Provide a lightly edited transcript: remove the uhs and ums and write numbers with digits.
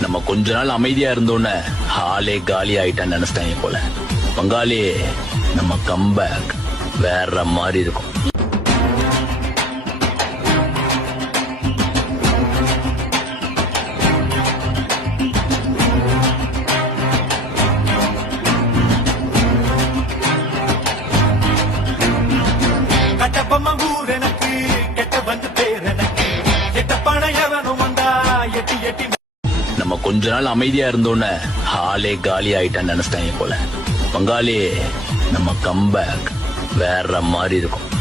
நம்ம கொஞ்ச நாள் அமைதியா இருந்தோன்னு ஹாலே காலி ஆயிட்டான்னு நினைச்சிட்டாங்க போல. பங்காளி, நம்ம கம்பேக் வேற மாதிரி இருக்கும். நம்ம கொஞ்ச நாள் அமைதியா இருந்தோன்னு ஹாலே காலி ஆயிட்டான்னு நினைச்சிட்டாங்க போல. பங்காளி, நம்ம கம்பேக் வேற மாதிரி இருக்கும்.